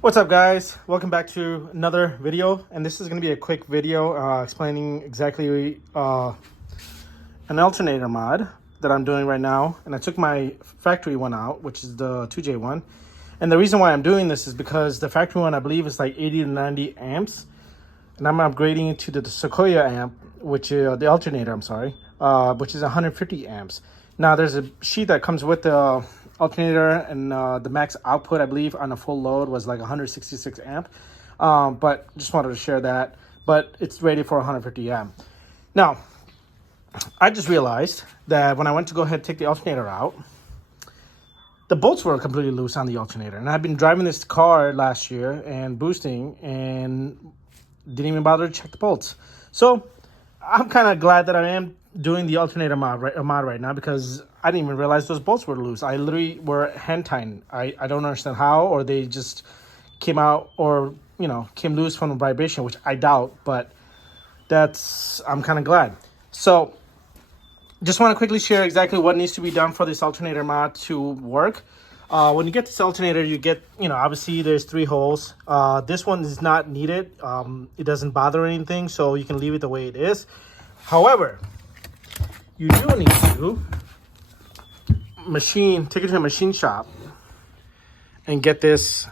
What's up, guys? Welcome back to another video, and this is going to be a quick video explaining exactly an alternator mod that I'm doing right now. And I took my factory one out, which is the 2J one, and the reason why I'm doing this is because the factory one, I believe, is like 80 to 90 amps, and I'm upgrading it to the Sequoia amp, which the alternator, I'm sorry, which is 150 amps. Now there's a sheet that comes with the alternator, and the max output, I believe, on a full load was like 166 amp. But just wanted to share that. But it's rated for 150 amp. Now, I just realized that when I went to go ahead and take the alternator out, the bolts were completely loose on the alternator. And I've been driving this car last year and boosting and didn't even bother to check the bolts. So I'm kind of glad that I am doing the alternator mod right now, because I didn't even realize those bolts were loose. I literally were hand tying. I don't understand how, or they just came out, or came loose from the vibration, which I doubt, but I'm kind of glad. So just want to quickly share exactly what needs to be done for this alternator mod to work. When you get this alternator, you get, obviously there's 3 holes. This one is not needed. It doesn't bother anything, so you can leave it the way it is. However, you do need to take it to a machine shop and get this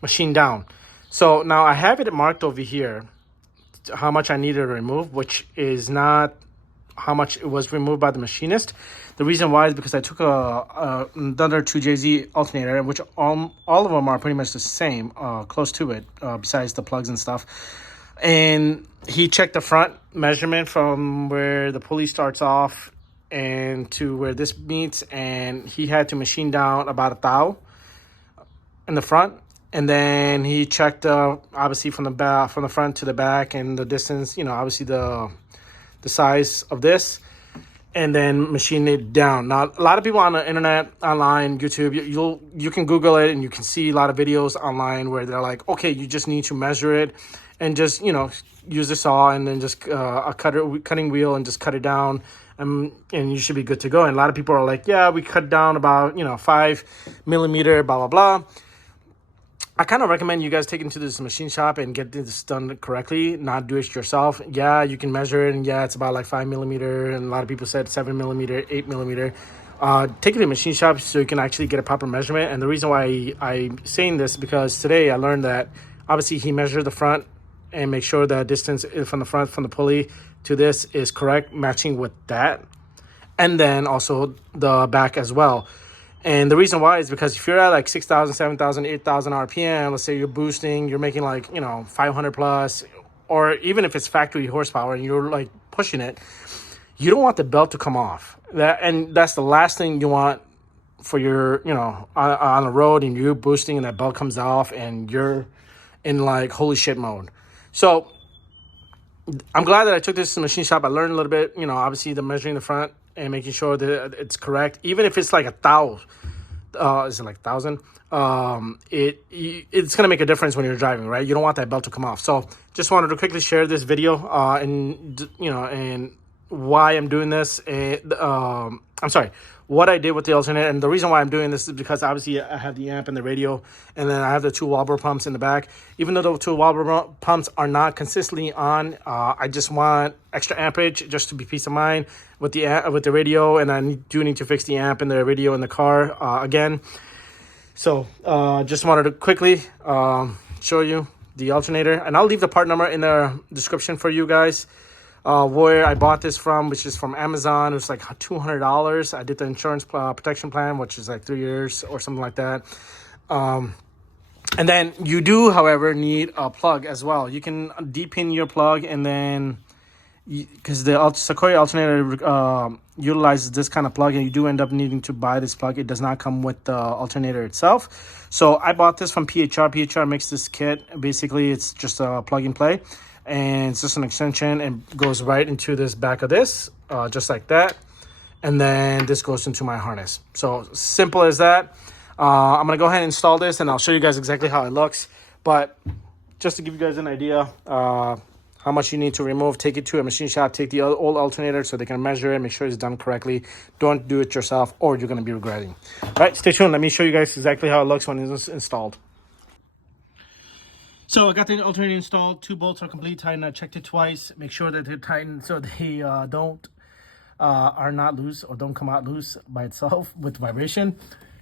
machine down. So now I have it marked over here, how much I needed to remove, which is not how much it was removed by the machinist. The reason why is because I took another 2JZ alternator, which all of them are pretty much the same, close to it, besides the plugs and stuff. And he checked the front measurement from where the pulley starts off and to where this meets, and he had to machine down about 1 thou in the front. And then he checked obviously from the front to the back, and the distance, obviously the size of this, and then machine it down. Now, a lot of people on the internet, online, YouTube, you can Google it, and you can see a lot of videos online where they're like, okay, you just need to measure it and just, use the saw and then just a cutting wheel and just cut it down, and you should be good to go. And a lot of people are like, yeah, we cut down about, 5 millimeter, blah, blah, blah. I kind of recommend you guys take it to this machine shop and get this done correctly, not do it yourself. Yeah, you can measure it, and yeah, it's about like 5 millimeter, and a lot of people said 7 millimeter, 8 millimeter. Take it to the machine shop so you can actually get a proper measurement. And the reason why I'm saying this, because today I learned that obviously he measured the front and make sure the distance from the front, from the pulley to this, is correct, matching with that. And then also the back as well. And the reason why is because if you're at like 6,000, 7,000, 8,000 RPM, let's say you're boosting, you're making like, 500 plus, or even if it's factory horsepower and you're like pushing it, you don't want the belt to come off. And that's the last thing you want for your, on the road, and you're boosting and that belt comes off and you're in like holy shit mode. So I'm glad that I took this to the machine shop. I learned a little bit, obviously the measuring the front and making sure that it's correct. Even if it's like 1,000, is it like 1,000? It's gonna make a difference when you're driving, right? You don't want that belt to come off. So just wanted to quickly share this video, and why I'm doing this. I'm sorry, what I did with the alternator. And the reason why I'm doing this is because obviously I have the amp and the radio, and then I have the 2 wobber pumps in the back. Even though the 2 wobber pumps are not consistently on, I just want extra amperage just to be peace of mind with the radio. And I do need to fix the amp and the radio in the car again. So just wanted to quickly show you the alternator, and I'll leave the part number in the description for you guys. Where I bought this from, which is from Amazon. It was like $200. I did the insurance protection plan, which is like 3 years or something like that. And then you do, however, need a plug as well. You can de-pin your plug, and then because the Sequoia Alternator utilizes this kind of plug, and you do end up needing to buy this plug. It does not come with the alternator itself. So I bought this from PHR. PHR makes this kit. Basically, it's just a plug and play. And it's just an extension, and goes right into this back of this, just like that. And then this goes into my harness. So simple as that. I'm gonna go ahead and install this, and I'll show you guys exactly how it looks. But just to give you guys an idea, how much you need to remove, take it to a machine shop, take the old alternator so they can measure it, make sure it's done correctly. Don't do it yourself, or you're gonna be regretting. All right, stay tuned. Let me show you guys exactly how it looks when it's installed. So I got the alternator installed. 2 bolts are complete. Tightened. I checked it twice. Make sure that they're tightened so they are not loose or don't come out loose by itself with vibration.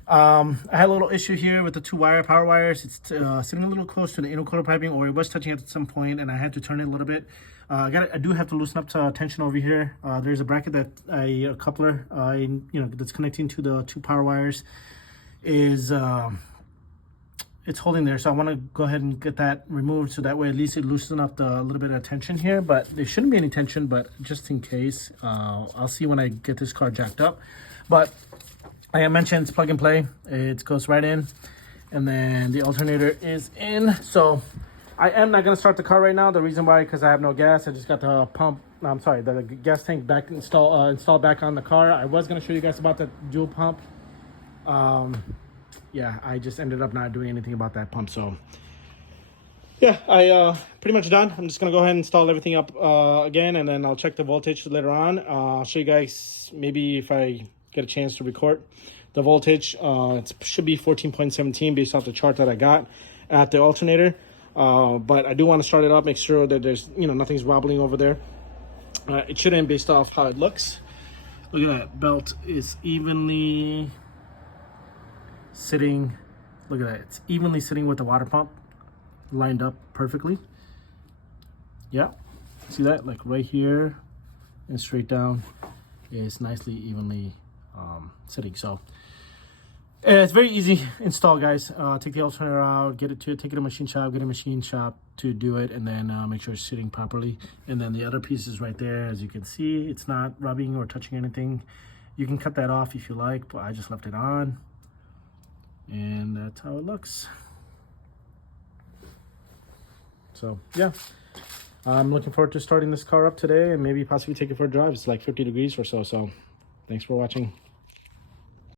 I had a little issue here with the 2 power wires. It's sitting a little close to the intercooler piping, or it was touching at some point, and I had to turn it a little bit. I do have to loosen up to tension over here. There's a bracket that a coupler, that's connecting to the 2 power wires is it's holding there. So I want to go ahead and get that removed, so that way at least it loosens up a little bit of tension here. But there shouldn't be any tension, but just in case, I'll see when I get this car jacked up. But like I mentioned, it's plug and play. It goes right in, and then the alternator is in. So I am not going to start the car right now. The reason why, because I have no gas. I just got the pump. No, I'm sorry, the gas tank back installed back on the car. I was going to show you guys about the dual pump. Yeah, I just ended up not doing anything about that pump. So yeah, I pretty much done. I'm just gonna go ahead and install everything up again, and then I'll check the voltage later on. I'll show you guys maybe if I get a chance to record the voltage. It should be 14.17 based off the chart that I got at the alternator. But I do want to start it up, make sure that there's nothing's wobbling over there. It shouldn't, based off how it looks. Look at that, belt is evenly sitting. Look at that, it's evenly sitting with the water pump, lined up perfectly. Yeah, see that, like right here and straight down is nicely evenly sitting. So it's very easy install, guys. Take the alternator out, take it to a machine shop, get a machine shop to do it, and then make sure it's sitting properly. And then the other piece is right there. As you can see, it's not rubbing or touching anything. You can cut that off if you like, but I just left it on. And that's how it looks. So yeah, I'm looking forward to starting this car up today and maybe possibly take it for a drive. It's like 50 degrees or so. So thanks for watching.